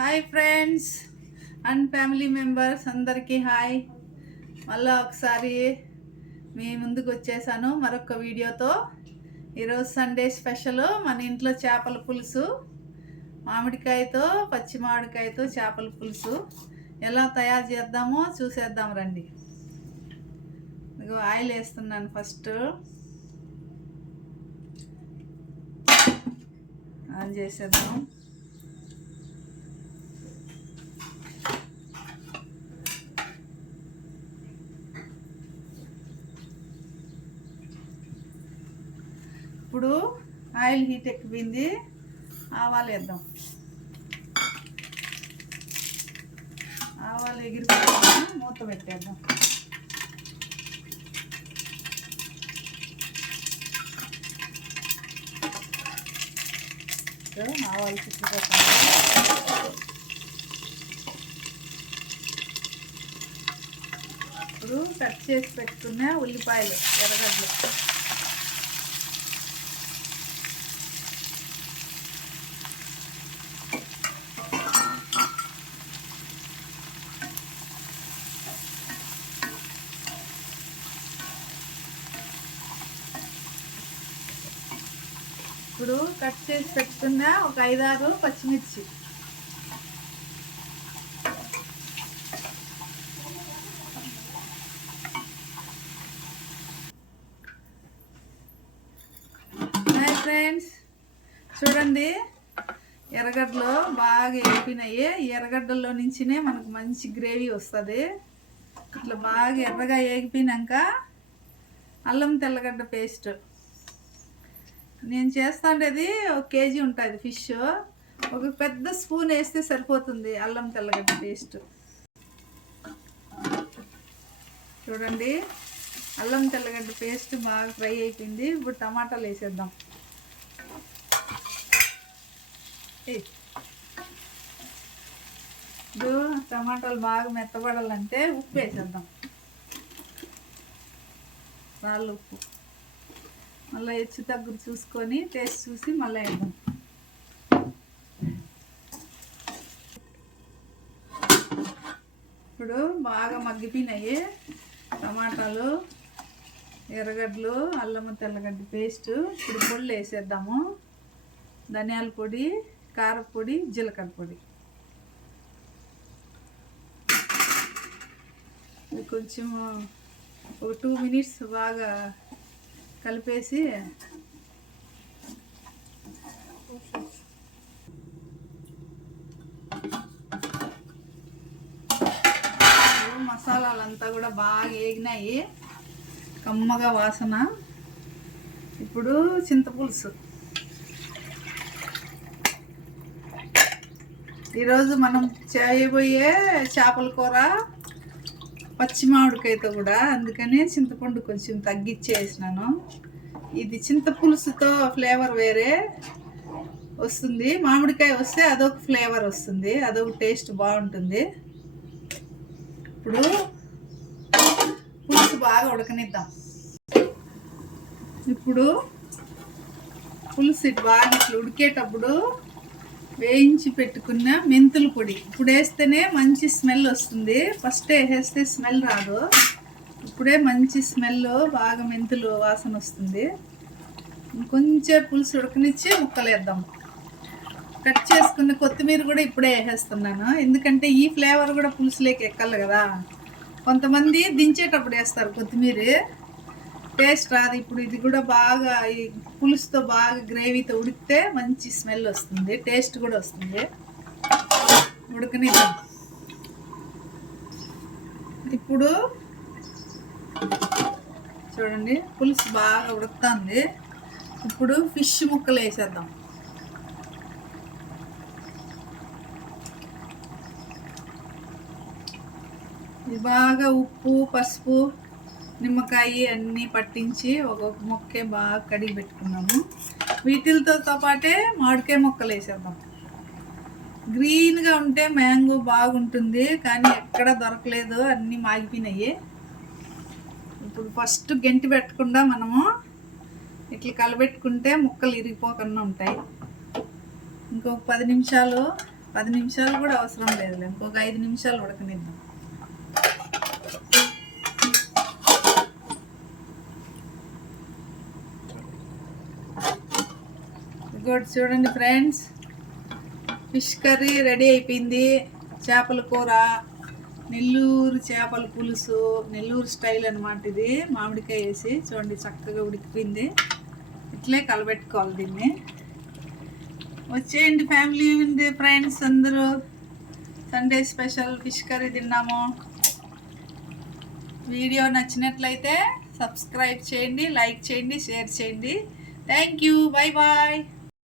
Hi friends and family members అందరికీ hi. మళ్ళీ ఒకసారి మీ ముందుకు వచ్చేసాను మరొక వీడియోతో. ఈరోజు సండే స్పెషల్ మన ఇంట్లో చేపల పులుసు, మామిడికాయతో పచ్చి మామిడికాయతో చేపల పులుసు ఎలా తయారు చేద్దామో చూసేద్దాం రండి. ఇదిగో ఆయిల్ వేస్తున్నాను. ఫస్ట్ ఆన్ చేసేద్దాం. ఇప్పుడు ఆయిల్ హీట్ ఎక్కిపోయింది, ఆవాలు వేద్దాం. ఆవాలు ఎగిరిపోయి మూత పెట్టేద్దాం. ఆవాలు చుట్టుపోతాం. ఇప్పుడు కట్ చేసి పెట్టుకున్న ఉల్లిపాయలు, ఎర్రగడ్డలు ఇప్పుడు కట్ చేసి పెట్టుకున్న ఒక 5-6 పచ్చిమిర్చి, హాయ్ ఫ్రెండ్స్ చూడండి, ఎర్రగడ్డలు బాగా వేపినాయి. ఎర్రగడ్డల్లో నుంచినే మనకు మంచి గ్రేవీ వస్తుంది. ఇట్లా బాగా ఎర్రగా వేగిపోయినాక అల్లం తెల్లగడ్డ పేస్ట్ నేను చేస్తాండేది 1 కేజీ ఉంటుంది ఫిష్. ఒక పెద్ద స్పూన్ వేస్తే సరిపోతుంది అల్లం తెల్లగడ్డ పేస్ట్. చూడండి, అల్లం తెల్లగడ్డ పేస్ట్ బాగా ఫ్రై అయిపోయింది. ఇప్పుడు టమాటాలు వేసేద్దాం. ఇప్పుడు టమాటాలు బాగా మెత్తబడాలంటే ఉప్పు వేసేద్దాం. రాళ్ళు ఉప్పు మళ్ళీ హెచ్చు తగ్గురు చూసుకొని టేస్ట్ చూసి మళ్ళీ వేద్దాం. ఇప్పుడు బాగా మగ్గిపోయినాయి టమాటాలు, ఎర్రగడ్డలు, అల్లము తెల్లగడ్డ పేస్ట్. ఇప్పుడు పొళ్ళు వేసేద్దాము. ధనియాల పొడి, కారపొడి, జీలకర్ర పొడి. కొంచెం ఒక 2 మినిట్స్ బాగా కలిపేసి మసాలాలంతా కూడా బాగా వేగినాయి, కమ్మగా వాసన. ఇప్పుడు చింతపులుసు. ఈరోజు మనం చేయబోయే చేపల కూర పచ్చి మామిడికాయతో కూడా, అందుకని చింతపండు కొంచెం తగ్గిచ్చేసినాను. ఇది చింతపులుసుతో ఫ్లేవర్ వేరే వస్తుంది, మామిడికాయ వస్తే అదొక ఫ్లేవర్ వస్తుంది, అదొక టేస్ట్ బాగుంటుంది. ఇప్పుడు పులుసు బాగా ఉడకనిద్దాం. ఇప్పుడు పులుసు ఇటు బాగా ఇట్లా ఉడికేటప్పుడు వేయించి పెట్టుకున్న మెంతుల పొడి ఇప్పుడు వేస్తేనే మంచి స్మెల్ వస్తుంది. ఫస్ట్ వేసేస్తే స్మెల్ రాదు. ఇప్పుడే మంచి స్మెల్, బాగా మెంతులు వాసన వస్తుంది. ఇంకొంచెం పులుసు ఉడకనిచ్చి ముక్కలు వేద్దాం. కట్ చేసుకున్న కొత్తిమీర కూడా ఇప్పుడే వేసేస్తున్నాను, ఎందుకంటే ఈ ఫ్లేవర్ కూడా పులుసులోకి ఎక్కాలి కదా. కొంతమంది దించేటప్పుడు వేస్తారు కొత్తిమీర, టేస్ట్ రాదు. ఇప్పుడు ఇది కూడా బాగా ఈ పులుసుతో బాగా గ్రేవీతో ఉడికితే మంచి స్మెల్ వస్తుంది, టేస్ట్ కూడా వస్తుంది. ఉడకనిద్దాం. ఇప్పుడు చూడండి, పులుసు బాగా ఉడుకుతుంది. ఇప్పుడు ఫిష్ ముక్కలు వేసేద్దాం. ఇది బాగా ఉప్పు, పసుపు, నిమ్మకాయ అన్నీ పట్టించి ఒక్కొక్క మొక్కే బాగా కడిగి పెట్టుకున్నాము. వీటితో పాటే మామిడికాయ ముక్కలు వేసేద్దాం. గ్రీన్గా ఉంటే మ్యాంగో బాగుంటుంది, కానీ ఎక్కడ దొరకలేదు, అన్నీ మాగిపోయినాయి. ఇప్పుడు ఫస్ట్ గెంటి పెట్టకుండా మనము ఇట్లా కలబెట్టుకుంటే ముక్కలు ఇరిగిపోకుండా ఉంటాయి. ఇంకొక 10 నిమిషాలు 10 నిమిషాలు కూడా అవసరం లేదులే, ఇంకొక 5 నిమిషాలు ఉడకనిద్దాం. ఇంకోటి చూడండి ఫ్రెండ్స్, ఫిష్ కర్రీ రెడీ అయిపోయింది. చేపల కూర, నెల్లూరు చేపల పులుసు, నెల్లూరు స్టైల్ అనమాట ఇది. మామిడికాయ వేసి చూడండి చక్కగా ఉడికిపోయింది. ఇట్లే కలబెట్టుకోవాలి దీన్ని. వచ్చేయండి ఫ్యామిలీ ఉంది ఫ్రెండ్స్ అందరూ, సండే స్పెషల్ ఫిష్ కర్రీ తిన్నాము. వీడియో నచ్చినట్లయితే సబ్స్క్రైబ్ చేయండి, లైక్ చేయండి, షేర్ చేయండి. Thank you, bye bye.